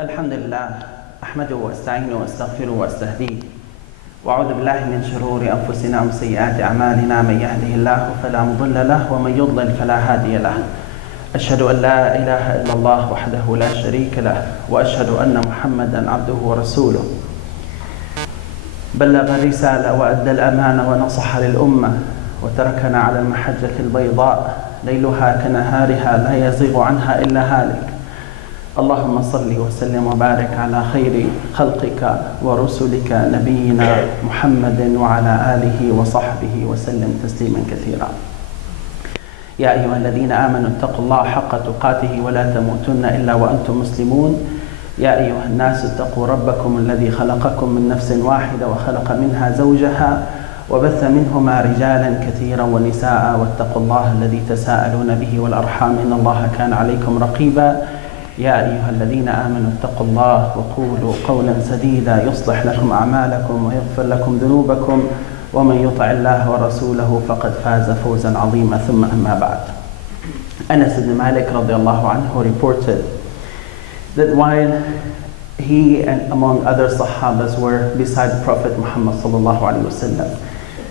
الحمد لله أحمده وأستعينه وأستغفره وأستهديه وأعوذ بالله من شرور أنفسنا ومن سيئات أعمالنا من يهده الله فلا مضل له ومن يضلل فلا هادي له أشهد أن لا إله إلا الله وحده لا شريك له وأشهد أن محمدا عبده ورسوله بلغ الرسالة وأدى الأمانة ونصح للأمة وتركنا على المحجة البيضاء ليلها كنهارها لا يزيغ عنها إلا هالك اللهم صل وسلم وبارك على خير خلقك ورسلك نبينا محمد وعلى آله وصحبه وسلم تسليما كثيرا يا أيها الذين آمنوا اتقوا الله حق تقاته ولا تموتن إلا وأنتم مسلمون يا أيها الناس اتقوا ربكم الذي خلقكم من نفس واحدة وخلق منها زوجها وبث منهما رجالا كثيرا ونساء واتقوا الله الذي تساءلون به والأرحام إن الله كان عليكم رقيبا يا أيها الذين آمنوا اتقوا الله وقولوا قولا سديدا يصلح لكم أعمالكم ويغفر لكم ذنوبكم ومن يطع الله ورسوله فقد فاز فوزا عظيما ثم أما بعد. Anas ibn Malik radiallahu anhu reported that while he and among other Sahabas were beside Prophet Muhammad sallallahu alaihi wasallam,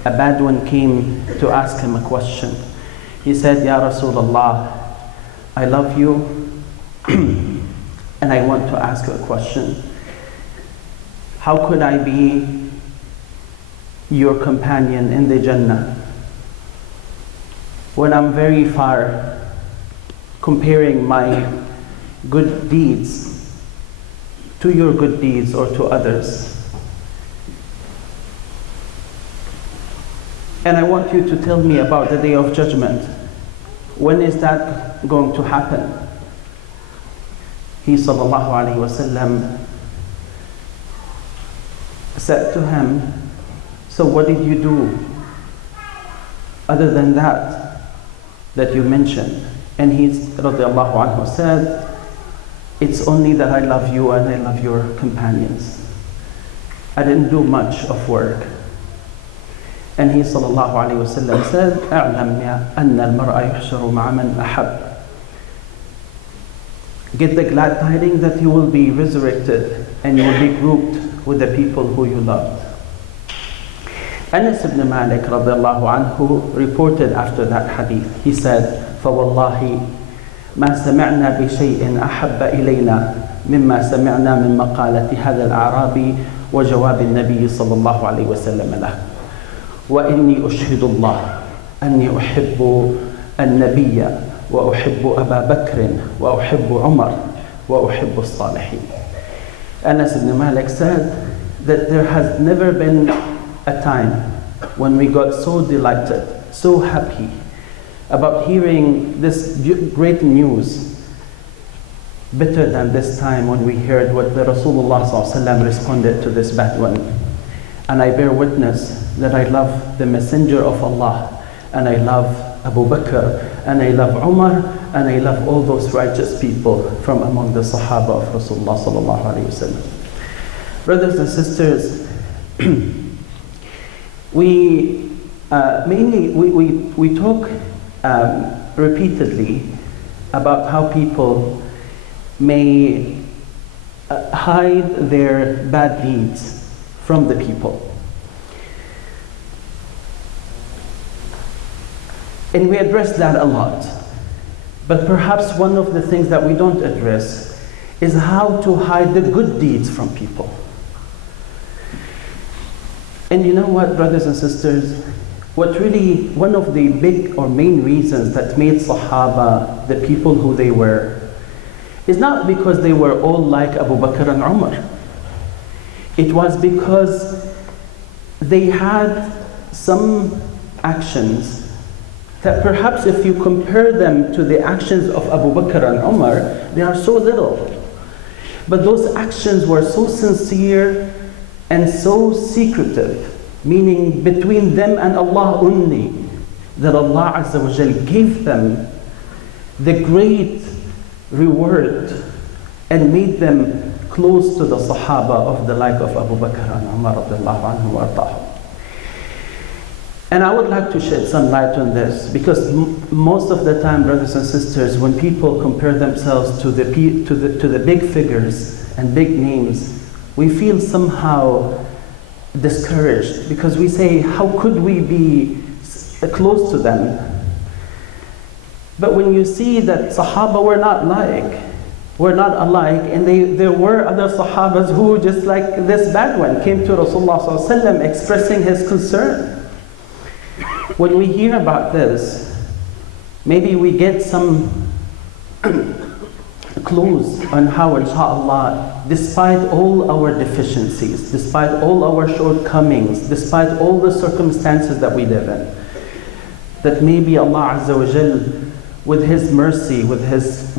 a Bedouin came to ask him a question. He said, Ya Rasulullah, I love you and I want to ask you a question. How could I be your companion in the Jannah when I'm very far comparing my good deeds to your good deeds or to others? And I want you to tell me about the Day of Judgment. When is that going to happen? He sallallahu alayhi wasallam said to him, so what did you do other than that you mentioned? And he radiallahu anhu said, it's only that I love you and I love your companions. I didn't do much of work. And he sallallahu alayhi wasallam said, أعلم أن المرء يحشر مع من أحب. Get the glad tidings that you will be resurrected and you will be grouped with the people who you loved. Anas ibn Malik radiallahu anhu reported after that hadith, he said, فَوَاللَّهِ مَا سَمِعْنَا بِشَيْءٍ أَحَبَّ إِلَيْنَا مِمَّا سَمِعْنَا مِن مَقَالَةِ هَذَا الْأَعْرَابِي وَجَوَابِ النَّبِيِّ صلى الله عليه وسلم له وإني أشهد الله أني أحب النبي وأحب أبا بكر وأحب عمر وأحب الصالحين. Anas ibn Malik said that there has never been a time when we got so delighted, so happy about hearing this great news better than this time when we heard what the Rasulullah ﷺ responded to this Bedouin. And I bear witness that I love the Messenger of Allah, and I love Abu Bakr, and I love Umar, and I love all those righteous people from among the Sahaba of Rasulullah sallallahu alaihi wasallam. Brothers and sisters, we talk repeatedly about how people may hide their bad deeds from the people. And we address that a lot. But perhaps one of the things that we don't address is how to hide the good deeds from people. And you know what, brothers and sisters? One of the big or main reasons that made Sahaba the people who they were is not because they were all like Abu Bakr and Umar. It was because they had some actions that perhaps if you compare them to the actions of Abu Bakr and Umar, they are so little. But those actions were so sincere and so secretive, meaning between them and Allah only, that Allah Azza wa Jal gave them the great reward and made them close to the Sahaba of the like of Abu Bakr and Umar radiallahu anhu wa ardahum. And I would like to shed some light on this, because most of the time, brothers and sisters, when people compare themselves to the big figures and big names, we feel somehow discouraged because we say, how could we be close to them? But when you see that Sahaba were not alike, and there were other Sahabas who, just like this bad one, came to Rasulullah ﷺ expressing his concern. When we hear about this, maybe we get some clues on how, inshallah, despite all our deficiencies, despite all our shortcomings, despite all the circumstances that we live in, that maybe Allah Azza wa Jal, with His mercy, with His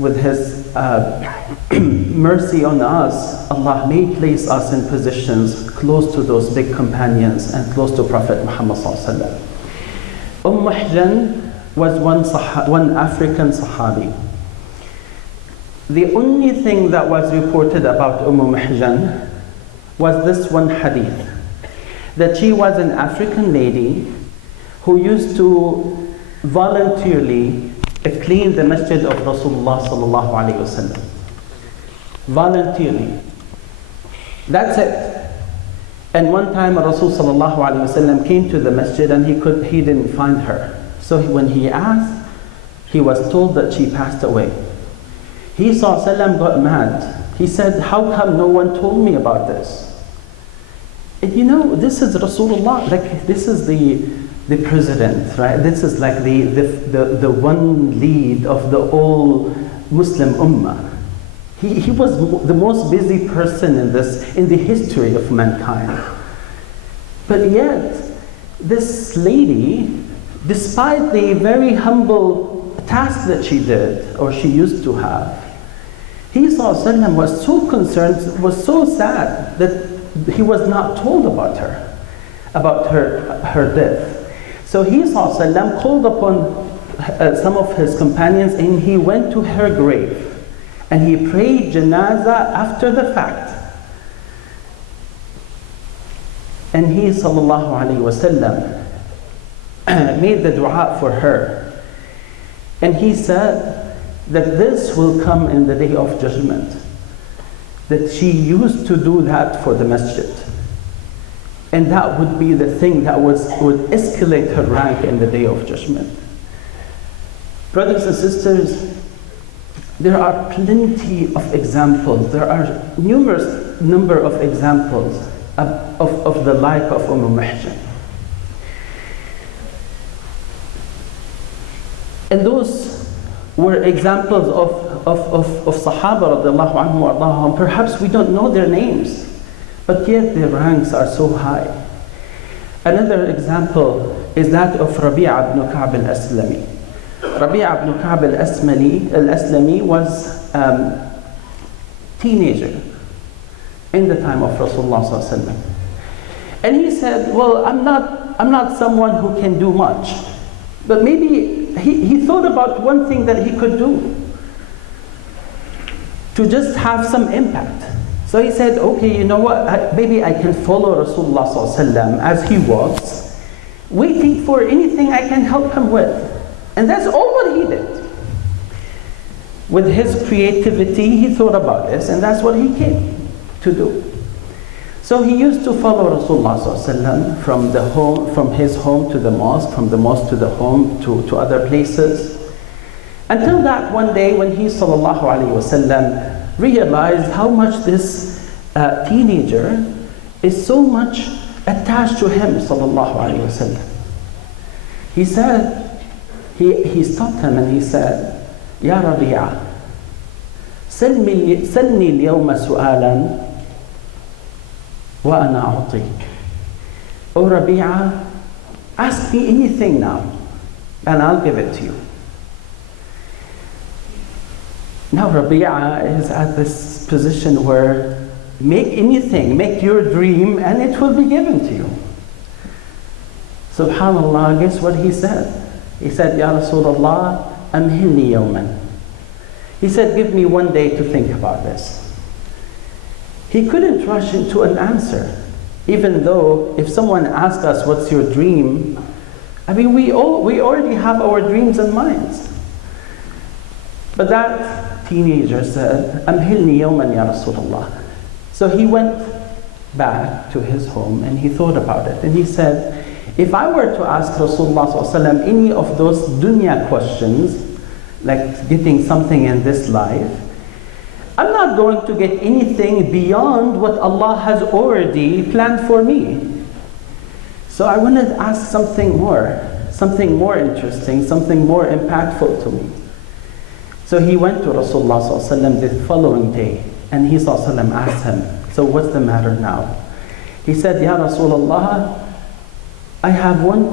mercy on us, Allah may place us in positions close to those big companions and close to Prophet Muhammad ﷺ. Mahjan was one African Sahabi. The only thing that was reported about Mahjan was this one hadith, that she was an African lady who used to voluntarily clean the masjid of Rasulullah sallallahu alaihi wasallam. Voluntarily. That's it. And one time Rasul sallallahu alaihi wasallam came to the masjid and he didn't find her. So when he asked, he was told that she passed away. He sallallahu got mad. He said, how come no one told me about this? And you know, this is Rasulullah, like this is the president, right? This is like the one lead of the whole Muslim Ummah. He was the most busy person in the history of mankind. But yet, this lady, despite the very humble task that she did, or she used to have, he ﷺ was so concerned, was so sad that he was not told about her death. So he ﷺ called upon some of his companions and he went to her grave and he prayed janazah after the fact. And he ﷺ made the dua for her. And he said that this will come in the day of judgment. That she used to do that for the masjid. And that would be the thing that would escalate her rank in the day of judgment. Brothers and sisters, there are plenty of examples. There are numerous number of examples of the like of Mahjan. And those were examples of Sahaba radiallahu anhum wa ardahum. Perhaps we don't know their names, but yet their ranks are so high. Another example is that of Rabi'a ibn Ka'b al-Aslami. Rabi'a ibn Ka'b al-Aslami was a teenager in the time of Rasulullah sallallahu alaihi wasallam. And he said, well, I'm not someone who can do much. But maybe he thought about one thing that he could do to just have some impact. So he said, okay, you know what, maybe I can follow Rasulullah sallallahu alaihi wasallam as he was, waiting for anything I can help him with. And that's all what he did. With his creativity, he thought about this, and that's what he came to do. So he used to follow Rasulullah sallallahu alaihi wasallam from his home to the mosque, from the mosque to the home to other places. Until that one day when he sallallahu alaihi wasallam realized how much this teenager is so much attached to him sallallahu alaihi wasallam. He said, he stopped him and he said, Ya Rabi'a, salni al-yawma su'alan wa ana a'tik. Oh Rabi'a, ask me anything now and I'll give it to you. Now Rabi'a is at this position where make anything, make your dream and it will be given to you. Subhanallah, guess what he said? He said, Ya Rasulullah, amhilni yawman. He said, give me one day to think about this. He couldn't rush into an answer, even though if someone asked us, what's your dream? I mean, we already have our dreams and minds. But that teenager said, amhilni yawman ya Rasulullah. So he went back to his home and he thought about it. And he said, if I were to ask Rasulullah ﷺ any of those dunya questions, like getting something in this life, I'm not going to get anything beyond what Allah has already planned for me. So I wanted to ask something more interesting, something more impactful to me. So he went to Rasulullah ﷺ the following day, and he ﷺ asked him, so what's the matter now? He said, Ya Rasulullah, I have one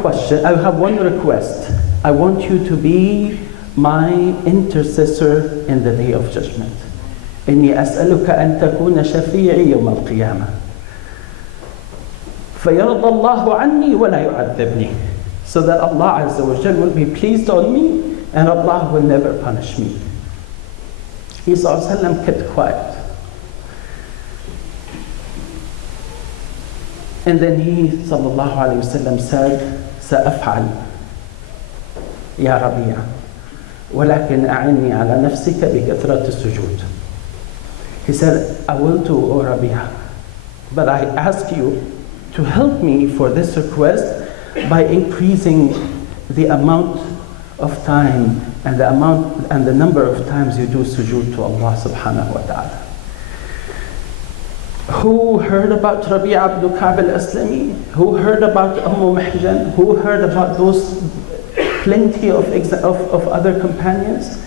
request. I want you to be my intercessor in the day of judgment. إني أسألك أن تكون شفيعي يوم القيامة فيرضى الله عني ولا يعذبني, so that Allah Azza wa Jal will be pleased on me and Allah will never punish me. He ﷺ kept quiet. And then he ﷺ said, سأفعل يا ربيع ولكن أعني على نفسك بكثرة السجود. He said, I will do, O Rabia, but I ask you to help me for this request by increasing the amount of time and the number of times you do sujood to Allah subhanahu wa ta'ala. Who heard about Rabi'a ibn Ka'b al-Aslami? Who heard about Mahjan? Who heard about those plenty of other companions?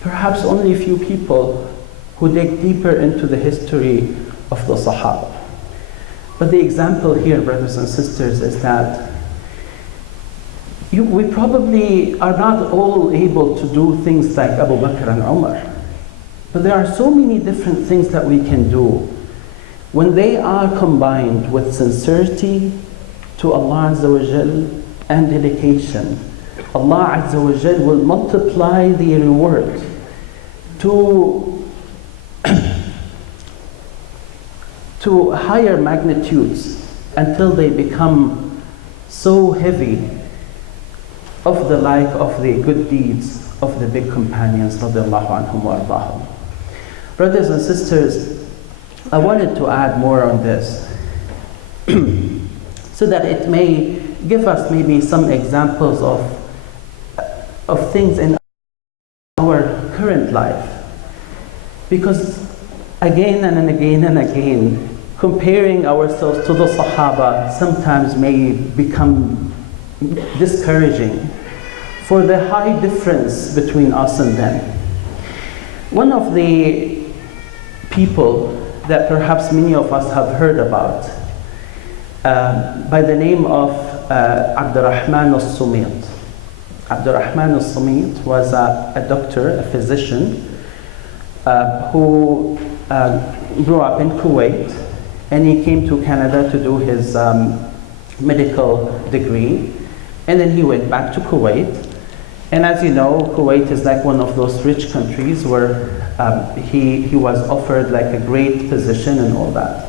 Perhaps only a few people who dig deeper into the history of the Sahaba. But the example here, brothers and sisters, is that we probably are not all able to do things like Abu Bakr and Umar. But there are so many different things that we can do. When they are combined with sincerity to Allah Azza wa Jal and dedication, Allah Azza wa Jal will multiply the reward to higher magnitudes until they become so heavy of the like of the good deeds of the big companions radiallahu anhum wa ardahum. Brothers and sisters, I wanted to add more on this so that it may give us maybe some examples of things in our current life. Because again and again and again, comparing ourselves to the Sahaba sometimes may become discouraging for the high difference between us and them. One of the people that perhaps many of us have heard about by the name of Abdurrahman Soliant. Abdurrahman Soliant was a doctor, a physician, who grew up in Kuwait, and he came to Canada to do his medical degree, and then he went back to Kuwait. And as you know, Kuwait is like one of those rich countries where he was offered like a great position and all that.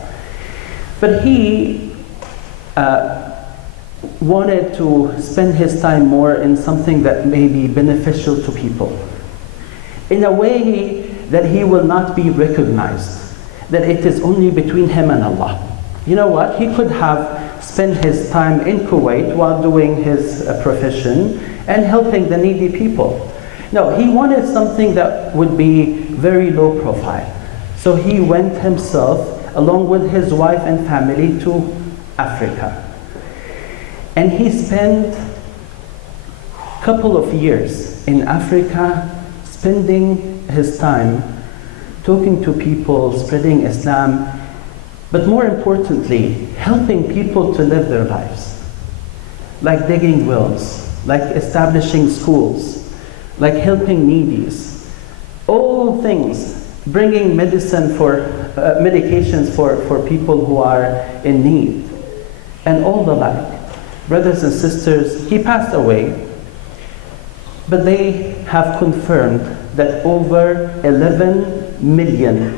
But he wanted to spend his time more in something that may be beneficial to people, in a way that he will not be recognized, that it is only between him and Allah. You know what? He could have spent his time in Kuwait while doing his profession and helping the needy people. No, he wanted something that would be very low profile. So he went himself, along with his wife and family, to Africa. And he spent a couple of years in Africa, spending his time talking to people, spreading Islam, but more importantly, helping people to live their lives. Like digging wells, like establishing schools, like helping needies. All things, bringing medications for people who are in need, and all the like. Brothers and sisters, he passed away, but they have confirmed that over 11 million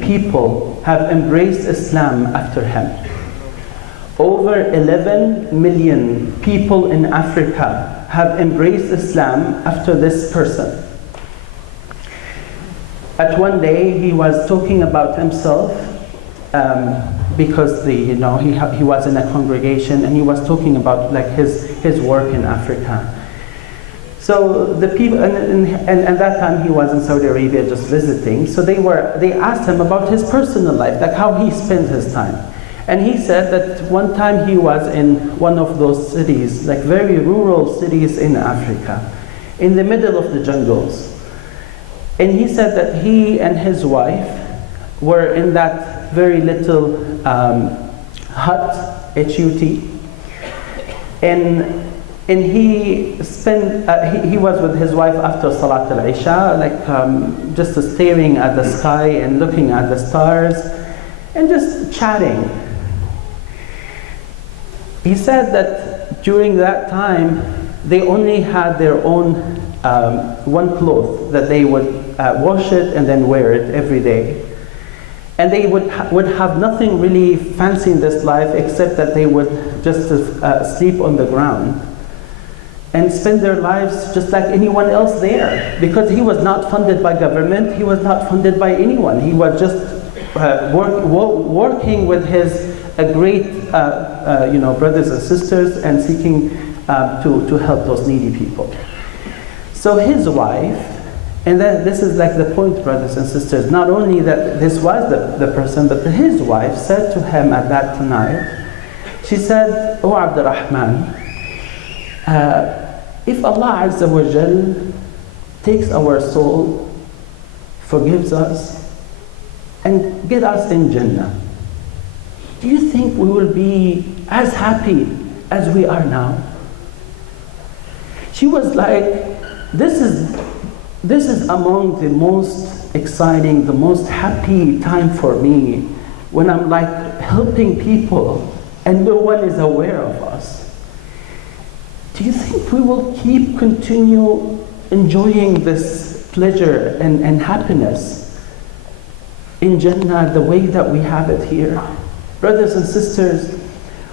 people have embraced Islam after him. Over 11 million people in Africa have embraced Islam after this person. At one day, he was talking about himself because he was in a congregation, and he was talking about like his work in Africa. So the people, and that time he was in Saudi Arabia just visiting. So they asked him about his personal life, like how he spends his time. And he said that one time he was in one of those cities, like very rural cities in Africa, in the middle of the jungles. And he said that he and his wife were in that very little hut, HUT, and he spent, he was with his wife after Salat al-Isha, like just staring at the sky and looking at the stars and just chatting. He said that during that time, they only had their own one cloth that they would wash it and then wear it every day. And they would have nothing really fancy in this life except that they would just sleep on the ground and spend their lives just like anyone else there. Because he was not funded by government, he was not funded by anyone. He was just working with his great brothers and sisters and seeking to help those needy people. So his wife, and this is like the point, brothers and sisters, not only that this was the person, but his wife said to him at that night, she said, "Oh Abdurrahman, if Allah Azza wa Jal takes our soul, forgives us, and get us in Jannah, do you think we will be as happy as we are now?" She was like, this is among the most exciting, the most happy time for me, when I'm like helping people and no one is aware of us. Do you think we will continue enjoying this pleasure and happiness in Jannah the way that we have it here? Brothers and sisters,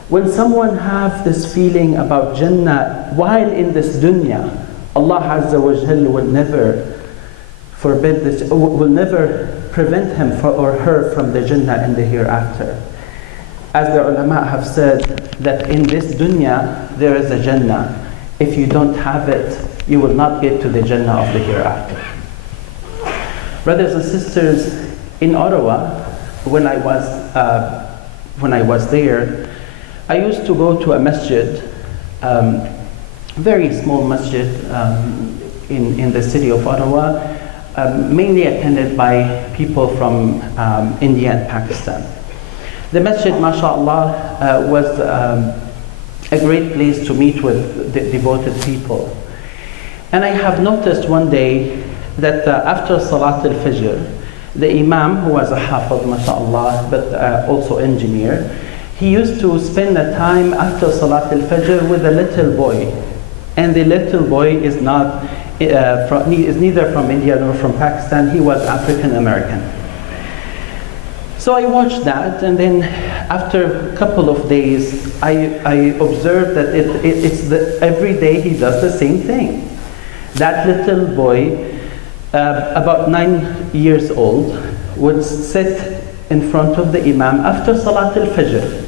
when someone have this feeling about Jannah while in this dunya, Allah Azza wa Jal will never forbid this, will never prevent him or her from the Jannah in the hereafter. As the ulama have said, that in this dunya there is a Jannah. If you don't have it, you will not get to the Jannah of the hereafter. Brothers and sisters, in Ottawa, when I was there, I used to go to a masjid, very small masjid in the city of Ottawa, mainly attended by people from India and Pakistan. The masjid, mashallah, was a great place to meet with the devoted people. And I have noticed one day that after Salat al-Fajr, the Imam, who was a Hafiz, mashallah, but also engineer, he used to spend the time after Salat al-Fajr with a little boy. And the little boy is neither from India nor from Pakistan, he was African American. So I watched that, and then after a couple of days, I observed that every day he does the same thing. That little boy, about 9 years old, would sit in front of the Imam after Salat al-Fajr.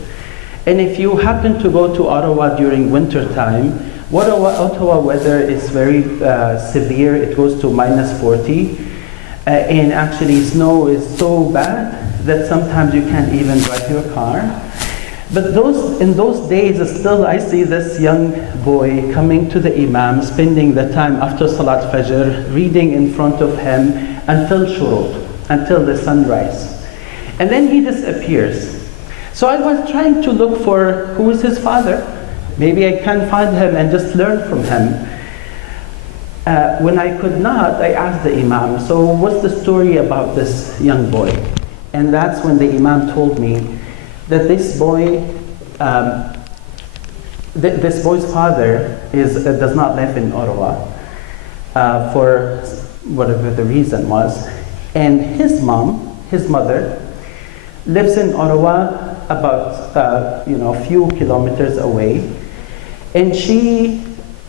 And if you happen to go to Ottawa during winter time, Ottawa weather is very severe. It goes to -40, and actually snow is so bad that sometimes you can't even drive your car. But in those days, still I see this young boy coming to the Imam, spending the time after Salat Fajr, reading in front of him until Shuruk, until the sunrise. And then he disappears. So I was trying to look for who is his father. Maybe I can find him and just learn from him. When I could not, I asked the Imam, so what's the story about this young boy? And that's when the Imam told me that this boy's father does not live in Ottawa for whatever the reason was, and his mother, lives in Ottawa about a few kilometers away, and she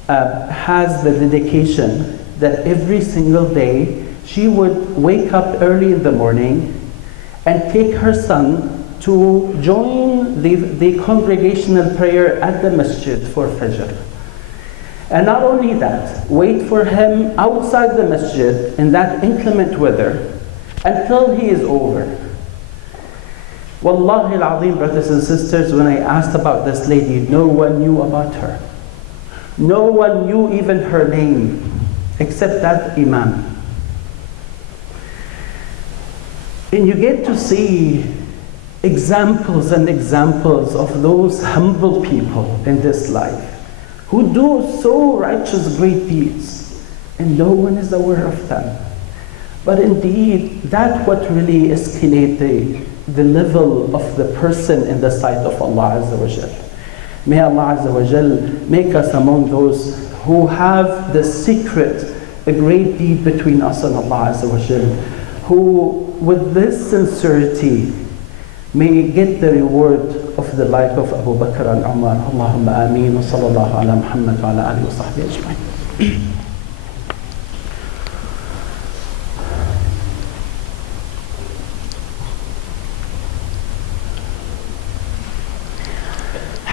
has the dedication that every single day she would wake up early in the morning and take her son to join the congregational prayer at the masjid for Fajr. And not only that, wait for him outside the masjid in that inclement weather until he is over. Wallahi al-Azim, brothers and sisters, when I asked about this lady, no one knew about her. No one knew even her name, except that Imam. And you get to see examples and examples of those humble people in this life who do so righteous great deeds, and no one is aware of them. But indeed, that's what really escalates the level of the person in the sight of Allah Azza wa Jal. May Allah Azza wa Jal make us among those who have the secret, a great deed between us and Allah Azza wa Jal, who with this sincerity may get the reward of the like of Abu Bakr and Umar. Allahumma ameen wa sallallahu ala Muhammad wa ala alihi wa sahbihi ajma'in.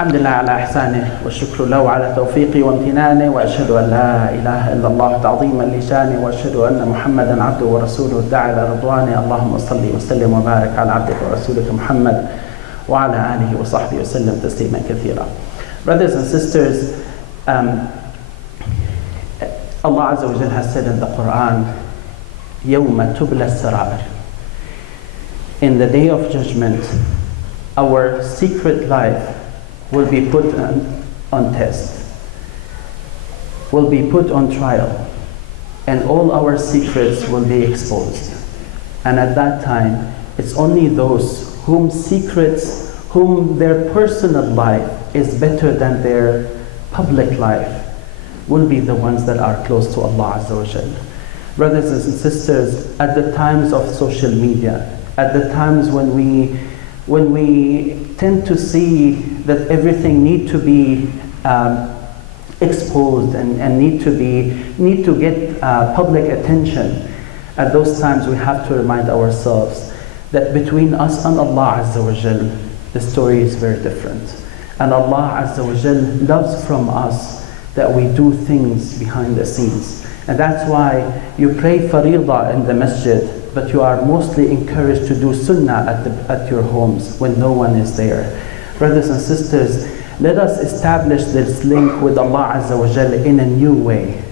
الحمد لله على إحسانه والشكر له على توفيقه وامتنانه وأشهد أن لا إله إلا الله تعظيما لشانه وأشهد أن محمدا عبده ورسوله الداعي إلى رضوانه. اللهم صل وسلم وبارك على عبدك ورسولك محمد وعلى آله وصحبه وسلم تسليما كثيرا. Brothers and sisters, Allah Azza wa Jal has said in the Quran, يَوْمَ تُبْلَى السَّرَائِرُ. In the day of judgment, our secret life will be put on test, will be put on trial, and all our secrets will be exposed. And at that time, it's only those whom their personal life is better than their public life will be the ones that are close to Allah Azza wa Jal. Brothers and sisters, at the times of social media, at the times when we tend to see that everything need to be exposed and need to get public attention, at those times we have to remind ourselves that between us and Allah Azza wa Jal, the story is very different. And Allah Azza wa Jal loves from us that we do things behind the scenes. And that's why you pray faridah in the masjid, but you are mostly encouraged to do sunnah at your homes when no one is there. Brothers and sisters, let us establish this link with Allah Azza wa Jal in a new way.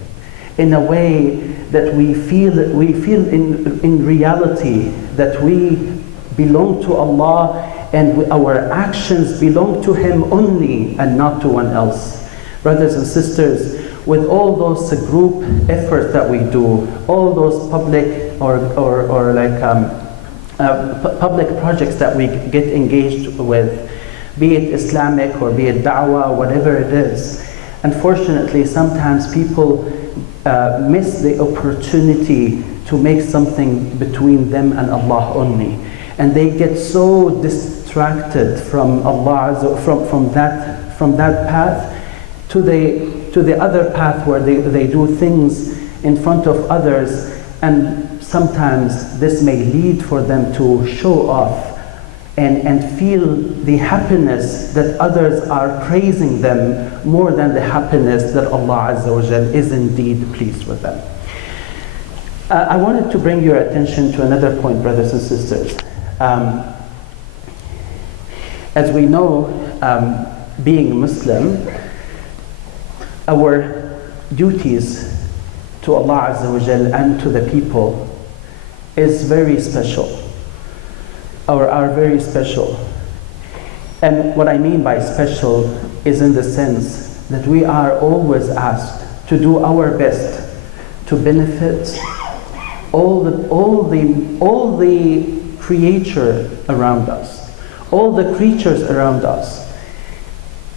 In a way that we feel in reality that we belong to Allah and our actions belong to Him only and not to one else. Brothers and sisters, with all those group efforts that we do, all those public public projects that we get engaged with, be it Islamic or be it da'wah, whatever it is, unfortunately sometimes people miss the opportunity to make something between them and Allah only, and they get so distracted from Allah, from that path to the other path where they do things in front of others, and sometimes this may lead for them to show off and feel the happiness that others are praising them more than the happiness that Allah Azza wa Jal is indeed pleased with them. I wanted to bring your attention to another point, brothers and sisters. As we know, being Muslim, our duties to Allah Azza wa Jal and to the people is very special, or are very special. And what I mean by special is in the sense that we are always asked to do our best to benefit all the creature around us, all the creatures around us,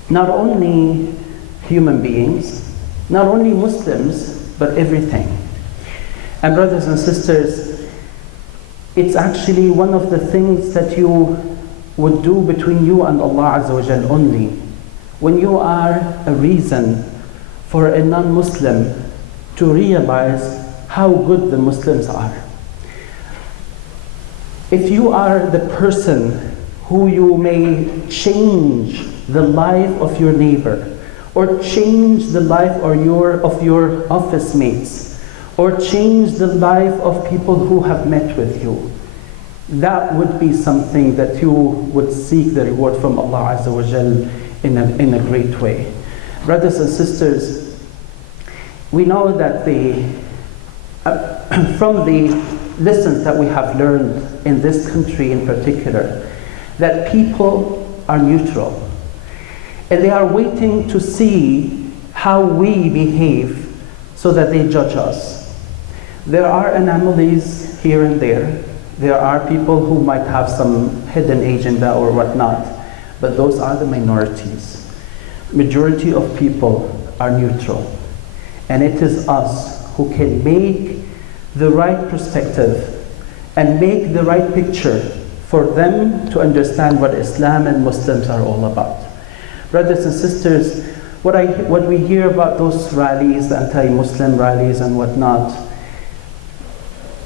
not only human beings, not only Muslims, but everything. And brothers and sisters, it's actually one of the things that you would do between you and Allah Azza wa Jal only. When you are a reason for a non-Muslim to realize how good the Muslims are. If you are the person who you may change the life of your neighbor, or change the life of your office mates, or change the life of people who have met with you, that would be something that you would seek the reward from Allah Azza wa Jal in a great way. Brothers and sisters, we know that from the lessons that we have learned in this country in particular, that people are neutral. And they are waiting to see how we behave so that they judge us. There are anomalies here and there. There are people who might have some hidden agenda or whatnot, but those are the minorities. Majority of people are neutral. And it is us who can make the right perspective and make the right picture for them to understand what Islam and Muslims are all about. Brothers and sisters, what we hear about those rallies, the anti-Muslim rallies and whatnot,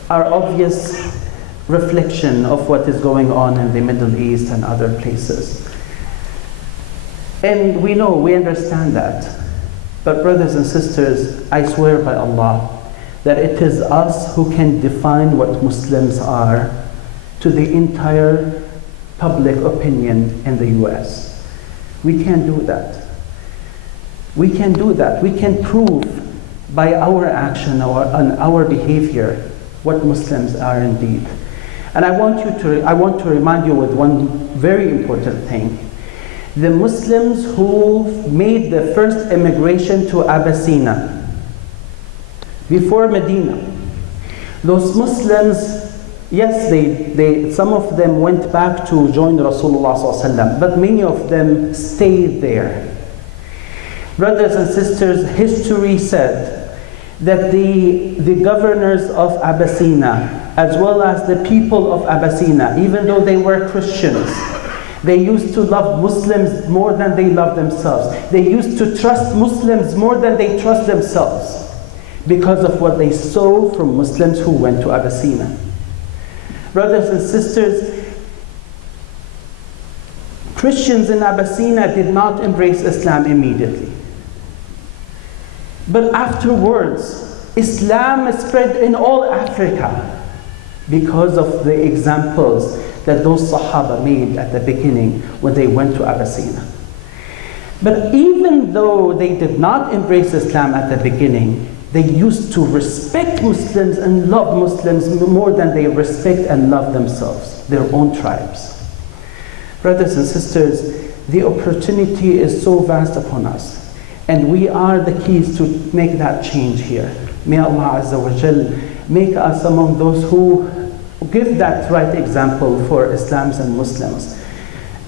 are obvious reflection of what is going on in the Middle East and other places. And we know, we understand that. But brothers and sisters, I swear by Allah that it is us who can define what Muslims are to the entire public opinion in the US. We can do that. We can do that. We can prove by our action and our behavior what Muslims are indeed. And I want to remind you with one very important thing. The Muslims who made the first immigration to Abyssinia, before Medina, those Muslims, yes, some of them went back to join Rasulullah ﷺ, but many of them stayed there. Brothers and sisters, history said that the governors of Abyssinia, as well as the people of Abyssinia, even though they were Christians, they used to love Muslims more than they love themselves. They used to trust Muslims more than they trust themselves, because of what they saw from Muslims who went to Abyssinia. Brothers and sisters, Christians in Abyssinia did not embrace Islam immediately. But afterwards, Islam spread in all Africa because of the examples that those Sahaba made at the beginning when they went to Abyssinia. But even though they did not embrace Islam at the beginning, they used to respect Muslims and love Muslims more than they respect and love themselves, their own tribes. Brothers and sisters, the opportunity is so vast upon us, and we are the keys to make that change here. May Allah Azza wa Jal make us among those who give that right example for Islams and Muslims.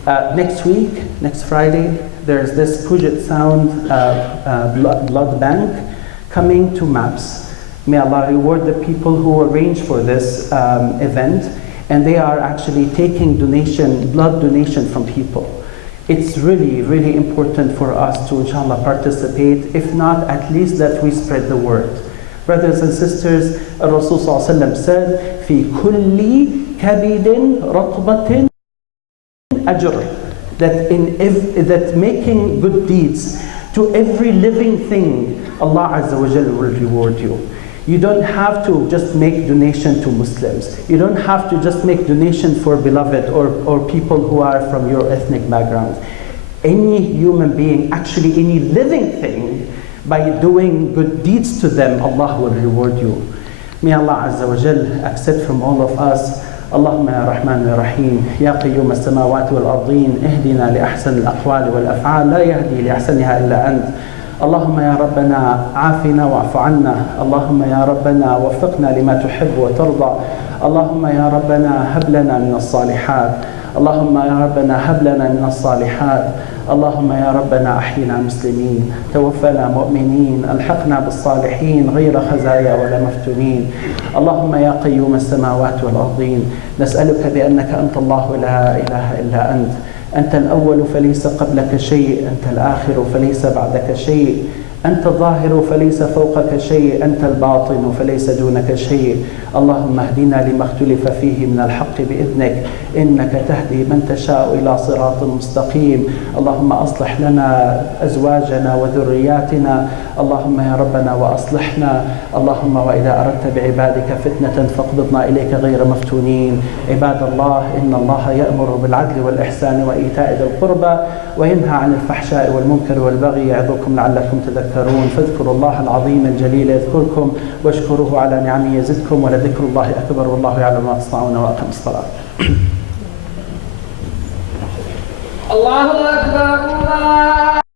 Next week, next Friday, there's this Puget Sound blood bank coming to MAPS. May Allah reward the people who arranged for this event, and they are actually taking blood donation from people. It's really, really important for us to, inshallah, participate. If not, at least that we spread the word. Brothers and sisters, Rasul ﷺ said, "Fi kulli kabidin ratbatin ajr." That making good deeds to every living thing, Allah Azza wa Jalla will reward you. You don't have to just make donation to Muslims. You don't have to just make donation for beloved or people who are from your ethnic background. Any human being, actually any living thing, by doing good deeds to them, Allah will reward you. May Allah Azza wa Jal accept from all of us. اللهم يا رحمن يا رحيم يا قيوم السماوات والأرضين اهدنا لأحسن الأقوال والأفعال لا يهدي لأحسنها إلا أنت. اللهم يا ربنا عافنا واعف عنا. اللهم يا ربنا وفقنا لما تحب وترضى. اللهم يا ربنا هب لنا من الصالحات. اللهم يا ربنا هب لنا من الصالحات. اللهم يا ربنا أحينا مسلمين، توفنا مؤمنين، ألحقنا بالصالحين غير خزايا ولا مفتونين. اللهم يا قيوم السماوات والأرضين، نسألك بأنك أنت الله لا إله إلا أنت. أنت الأول فليس قبلك شيء، أنت الآخر فليس بعدك شيء، أنت الظاهر فليس فوقك شيء، أنت الباطن فليس دونك شيء. اللهم اهدنا لما اختلف فيه من الحق بإذنك، إنك تهدي من تشاء إلى صراط مستقيم. اللهم أصلح لنا أزواجنا وذرياتنا، اللهم يا ربنا وأصلحنا. اللهم وإذا أردت بعبادك فتنة فاقبضنا إليك غير مفتونين. عباد الله، إن الله يأمر بالعدل والإحسان وإيتاء ذي القربى وينهى عن الفحشاء والمنكر والبغي يعظكم لعلكم تذكرون. فاذكروا الله العظيم الجليل يذكركم واشكروه على نعمه يزدكم، ولذكر الله أكبر والله يعلم ما تصنعون. وأقم الصلاة. الله أكبر. الله